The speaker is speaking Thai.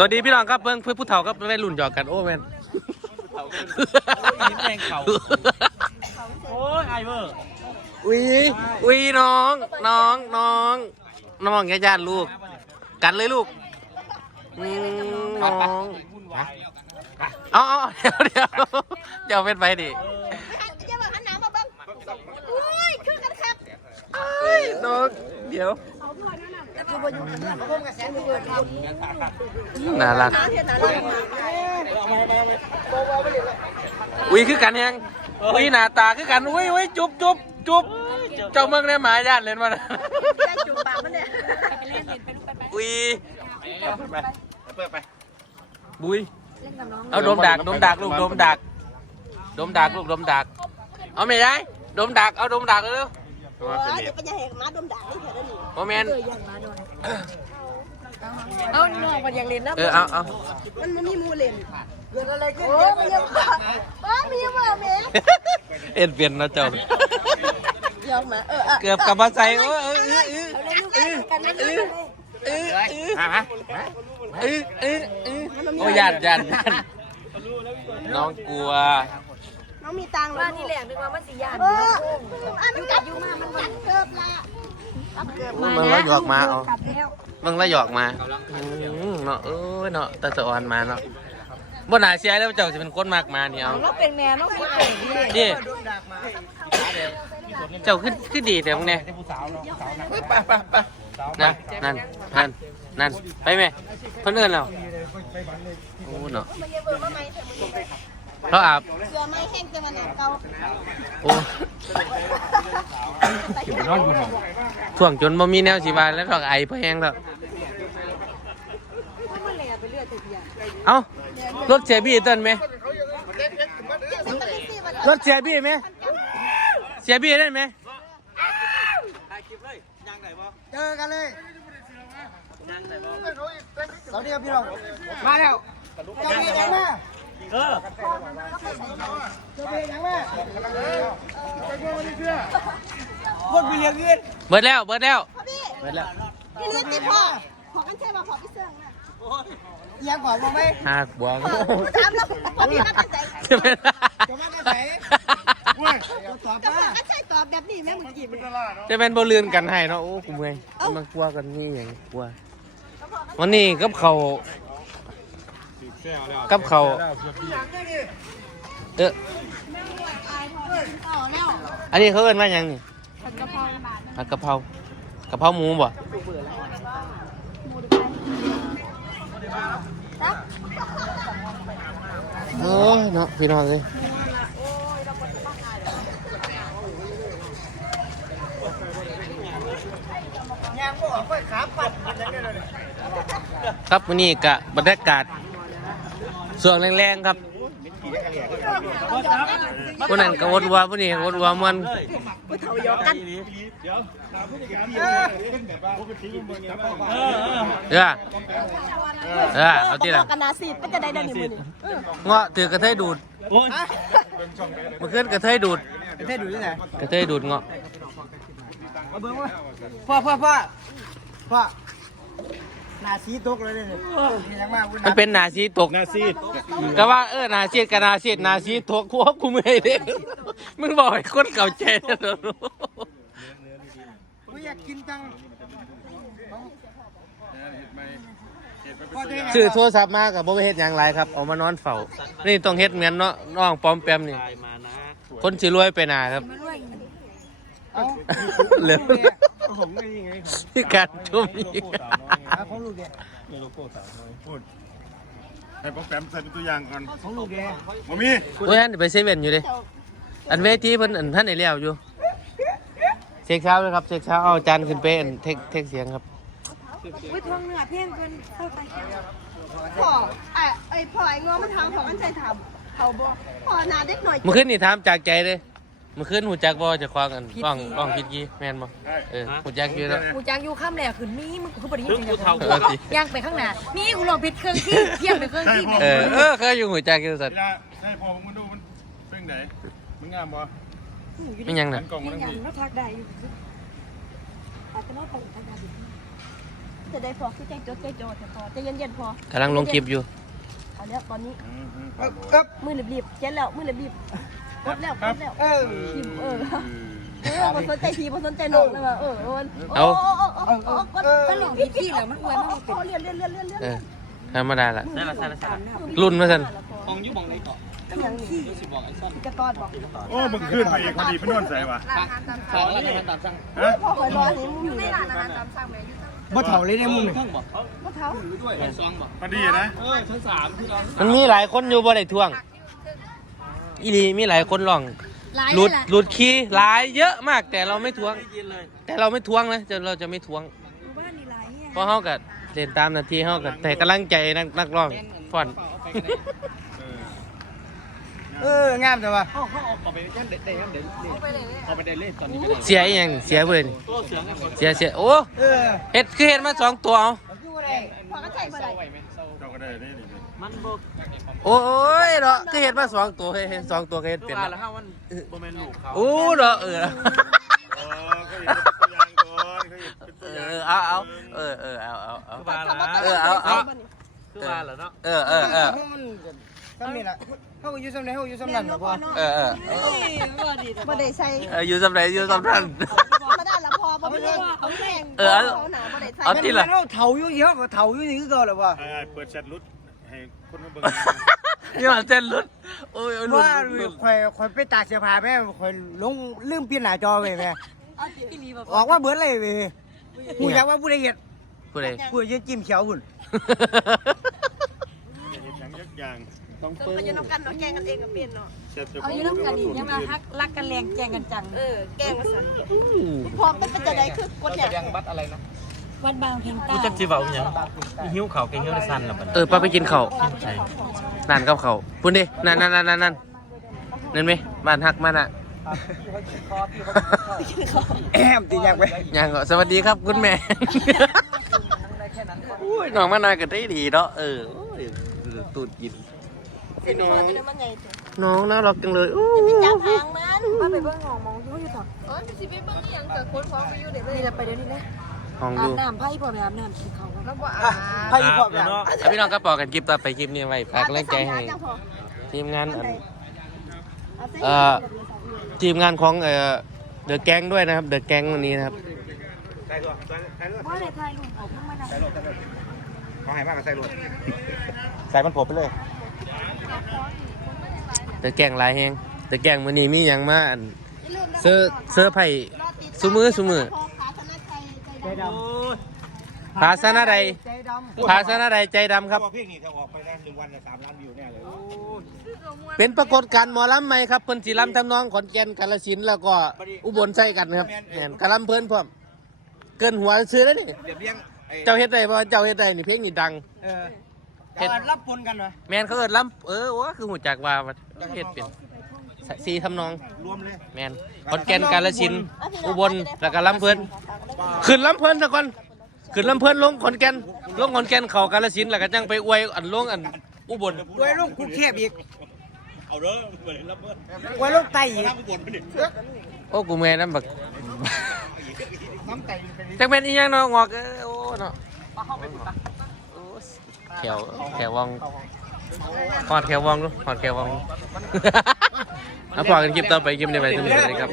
สวัสดีพี่น้องครับเพิ่งเพื่อนผู้เฒ่าครับเป็นรุ่นหยอกกันโอ้แมนแรงเขา โอ้ยไอเวอร์วีวีน้อง น้องน้องน้องญาติญาติลูก กันเลยลูกอืมน้องเอาเอาเดี๋ยวเดี๋ยวเดี๋ยวเป็นไปดิจะมาหันหน้ามาเบิ่งอุ้ยคือกันครับเอ้ยน้องเดี๋ยว น่ารักน้าเทียนน้ยคือกันยังวีหน้าตาคือกันวีวีจุ๊บจุ๊บจุ๊บเจ้าเมืองได้หมาญาติเล่นมาได้จุ่มปากมันเนี่ยวีเปิดไปบุยเอาดมดักดมดักลูกดมดักดมดักลูกดมดักเอาไม่ได้ดมดักเอาดมดักเร็ว โอ้ยเดี๋ยวไปจะเห็นม้าดมด่างนี่เถอะนี่โมเมนเอาหน่อยมันยังเล่นนะเออเอาเอามันมันมีมูเล่นเกิดอะไรขึ้นโอ้ยมันยังมาโอ้ยมันยังมาแม่เอ็นเปลี่ยนนะเจ้ายอมมาเออเกือบกลับมาใส่โอ้เออเออเออเอาเล่นลูกกันเล่นลูกกันเลยเออเออฮะเออเออเออโอ้ยันยันยันน้องกลัว น้องมีตังค์ว่านี่แหละนึกว่ามันสิยาน มามึงแล้วหยอกมาเอากัดแล้วมึงแล้วหยอกมาอืมเนาะเออเนาะตาสะออนมาเนาะบ่น่าเสียแล้วเจ้าจะเป็นคนมากมาเนี่ยเอาเราเป็นแม่เราเป็นเก่งดิดิเจ้าขึ้นขึ้นดีแต่มึงเนี่ยไปไปไปนั่นนั่นนั่นนั่นไปไหมเพิ่นเอิ้นแล้วโอ้เนาะมันยัง เบอร์มาไหมเธอมันเราอาบเสือไม่แห้งจะมันหนักเก่าโอ้ท่วงจนบ่มีแนวสิว่าแล้วดอกไอเพราะแห้งแล้วมันแหล่ไปเรื่อยแต่เดียวเอ้ารถเสียบี้เต้นไหมรถเสียบี้ไหมเสียบี้ได้ไหมเจอกันเลยสวัสดีครับพี่น้องมาแล้วเจ้าเบียยังมา เออเจ้าเบียยังมาคนไปเลี้ยงเงินเบิดแล้วเบิดแล้วพี่เบิดแล้วพี่เลือดติพ่อขอกันใช่ป่ะขอพี่เสื่องนะยังก่อนมาไหมหากบวงถามแล้วพอพี่มาตั้งใจจะเป็นจะมากันไหนจะตอบจะมากันใช่ตอบแบบนี้แม่มึงกี่มันจะเป็นบ่ลืนกันให้เนาะโอ้กูเมื่อยมันกลัวกันนี่อย่างกลัววันนี้กับเขา กับเขาวเออต่อแล้วอันนี้เขาเอิ้นว่าหยังนี่ผัดกะเพราบาทผัดกะเพรากะเพราหมูบ่โอ้ยเนาะพี่น้องเลยยังก็ออกไปขาปัดยังไงเลย ครับวันนี้กะบรรยากาศ ส่วนแรงๆครับวันนั้นก็วดวัววันนี้วดวัวมันกูเถาหยอกกันเออเออเออเออเอาที่ละกันนาซีดมันจะได้ดันนี่มึงเงาะถือกระเทยดูดโอ้ยเมาขึ้นกระเทยดูดเท่ดูที่ไหนกระเทยดูดเงาะมาเบิ้งว่าพ่อพ่อพ่อพ่อห น้าสีตกเลยเนี่ยยังมามันเป็นหนาซีตก นาซีดก็ว่าเออหนาซีดกับหนาซีดหนาซีตกกูว่ากูไม่ได้มึงบอกให้คนเก่าใจนะเนอะกูอยากกินจังซื้อโทรศัพท์มากับบ่ไปเฮ็ดหยังไรครับ เอามานอนเฝ้า นี่ต้องเฮ็ดเหมือนเนาะน้องปอมแปมนี่มานะคนสิรวยไปหนาครับเอา เหลือ ผมไม่ยังไงที่การทุ่มอีกของลูกเดียในโลโก้สาวน้อยพูดให้ป้องแปมใส่เป็นตัวอย่างก่อนของลูกเดียมามีโอ้ยอันไปเซเว่นอยู่เดิอันเวทีเพิ่นอันท่านไหนเลี้ยวอยู่เช็คเช้าเลยครับเช็คเช้าเอาจานขึ้นไปอันเทคเทคเสียงครับวิทวงเหนือเพียงเกินเข้าไปพ่อไอ้ไอ้พ่อไอ้งอมันทำของมันใจทำเขาบอกพ่อนาเด็กหน่อยเมื่อคืนนี่ถามจากใจเลยเมื่อคืนหูจักบ่เจะคว้าของกันบ้องบ้องพิดกี้แม่นบ่เออหูจักอยู่แล้ว กูจ้างอยู่ข้ามแหล่ขึ้นมีมึงคือปฏิถึงกูเท่าเอกูอสิย่างไปข้างหน้ามีกูลองผิดเครื่องที่เที่ยงไปเครื่องที่เออเออเคยอยู่หูจักอยู่สัตเวว์ลาให้พอมึงดูมันเป็นไหนมึงงามบ่ไม่ยังหัน่ะนกล่องมาทั้งทีแล้วทักได้อยู่อาจจะไม่ไปทักได้จะได้พอคือใจจดใจโจทย์พอใจเย็นๆพอกำลังลงคลิปอยู่เอาแล้วตอนนี้เอ๊บเอ๊บมือรีบๆเจ็ดแล้วมือรีบๆ กดแล้วกดแล้วเออพิมพ์เออเออบ่สนใจทีบ่สนใจน้องเลยว่าเออมันโอ้โอ้โอ้โอ้โอ้กดมันหลอกพี่พี่แล้วมันอวยมากโอ้เรียนเรียนเรียนเรียนเรียนเออธรรมดาละใช่ละใช่ละใช่ละรุ่นมาสันของยุบองไหนเกาะอย่างนี้จะตอดบอกโอ้มึงขึ้นไปอีกพอดีพี่นวลใส่ว่ะสองแล้วมันตามสั่งฮะพ่อคอยรอให้มึงอยู่ในร้านอาหารบ่เฒ่าเลยเนี่ยมึงนี่เครื่องบอกพ่อเท้าด้วยซองบอกพอดีนะเออชั้นสามที่เรามันมีหลายคนอยู่บ่ได้ทวง อีหลีมีหลายคนลองหลายหลุดเลยล่ะหลุดคีย์หลายเยอะมากแต่เราไม่ทวงยินเลยแต่เราไม่ทวงนะจะเราจะไม่ทวงบ้านนี่หลายเนี่ยเพราะเฮากับเล่นตามหนาทีเฮากับแต่กำลังใจนักนักร้องฟอน เอองามแต่ว่าเขาเขาเอาไปเล่นเด็ดเด็ดเด็ดเอาไปเดินเล่นตอนนี้ไม่ได้เสียอีหยังเสียเพิ่นโอ้เสียงกันหมดเสียเสียโอ้เออเฮ็ดคือเฮ็ดมาสองตัวเอาพ่อก็ใจบ่ได้ไหวไหมเศร้าเจ้าก็ได้นี่นี่ มันบกโอ้ยเนาะคือเฮ็ดมาสองตัวเฮ็ดเฮ็ดสองตัวก็เฮ็ดเป็เป็นนว่าเนาะแล้วฮะวันโมเมนต์ลูกเขาโอ้เนาะเออโอ้ก็เห็นเป็นตัวอย่างก่อนก็เห็นเป็นเอตัวอย่างอเอาเอาเออเออเอาเอาเอา คือว่าทำมาแล้วตั้งเออเอาเอา คือว่าแล้วเนาะเออเออเออมันก็ซ้ำนี่ล่ะเฮาอยู่ซ้ำไหนเฮาอยู่ซ้ำนั่นล่ะพ่อเออเออบ่ได้ใส่เอออยู่สำไหนอยู่สำนั้นมาได้ละพอบ่ไม่ได้เขาแรงเออเอาหนาบ่ได้ใส่เอาที่ละมันเฮาเฒ่าอยู่ที่เฮาก็เฒ่าอยู่นี่คือเก่าล่ะพ่อไอ้เปิดแชทรุด ให้คนมาเบิ่งนี่มันเส้นหลุดโอ้ยหลุดว่าหลุดข่อยข่อยไปตากเสื้อผ้าแม่ข่อยลงลืมเปลี่ยนหน้าจอไว้แม่อีหลีแบบออกว่าเบิดเลยเว้ยกูอยากว่าผู้ใดเฮ็ดผู้ใดกูยืนจิ้มเขียวหุ่นเห็นอย่างยักอย่างต้องต้นมาอยู่น้ำกันเนาะแกงกันเองก็เปลี่ยนเนาะแชทจะเอาอยู่น้ำกันอีกยังมาฮักรักกันแรงแจงกันจัง เออ แกงมาสั่นพร้อมเป็นจะได้คือกดอย่างยังบัตรอะไรนะ วัดบางเพ็งใต้จักจีเบาอย่างหิ้วเขาแกหิ้วได้สั้นแล้วมันเออป้าไปกินข้าวใช่นั่นกับเขาวพุ่นดินั่นนั่นนั่นนั่นนั่นนั่นไหมบ้านฮักมันอะ แอมติอยากไปยังก็สวัสดีครับคุณแม่ อุ้ยน้องมานายก็ได้ดีเนาะเออโอ้ยตูดกินพี่น้องจะได้มันไงตัวน้องน่ารักจังเลยอู้ไปจับหางมันมาไปเบิ่งหองมองอยู่อยู่ต่อเออสิไปเบิ่งอีหยังกับคนของไปอยู่เด้นี่แหละไปเดี๋ยวนี้นะ ห้องอาดูบน้ำไพ่พอไปอาบน้ำกินข้าวกันแล้วอะให้อีพ่อแบบอะพี่น้องก็ปอกันคลิปต่อไปคลิปนี้ไว้ฝากกำลังใจให้ทีมงานอัน เอ่อ ทีมงานของเอ่อเดอะแก๊งด้วยนะครับเดอะแก๊งวันนี้นะครับว่าในไทยลุงเขาเพิ่งมานะเขาให้มากกับใส่รถใส่มันผมไปเลยเดอะแก๊งหลายแฮงเดอะแก๊งวันนี้มีหยังมาอันเสื้อเสื้อไผ่ซุมือซุมือ ใจดภาษาใดำใจดำภาษาใดใจดำครับเพลงนี้ถ้าออกไปนะหนึ่งวันสามล้านวิวแน่เลยเป็นปรากฏการณ์หมอลำใหม่ครับเพิ่นสิลำทำนองขอนแก่นกาฬสินธุ์แล้วก็อุบลใส่กันครับแม่นกะลำเพิ่นพร้อมเกินหัวซื้อแล้วนี่เดี๋ยวเลี้ยงไอ้เจ้าเฮ็ดได้บ่เจ้าเฮ็ดได้นี่เพลงนี่ดังเออแต่ว่ารับปนกันเหรอแม่นเขาเอิ้นลำเออว่าคือหูจักว่าว่าเฮ็ดเป็น สีทำนอง รวมเลย แม่นขอนแก่นกาฬสินธุ์อุบลแล้วก็ลำเพิ่นขึ้นลำเพิ่นซะก่อนขึ้นลำเพิ่นลงขอนแก่นลงขอนแก่นเข้ากาฬสินธุ์แล้วก็จังไปอวยอันลงอันอุบลด้วยลูกกูเทียบอีก เอาเด้อเหมือนรับเบิ้ลไว้ลูกไตอีกรับบ่นไปดิโอ้กูแม่นำบักน้ำไตเป็นจักแม่นอีหยังเนาะงอกเออโอ้เนาะโอ้แขวแขววองหอดแขววองดูหอดแขววองดู เอาพอกันคลิปต่อไปคลิปนี้ไปสนุกเลยครับ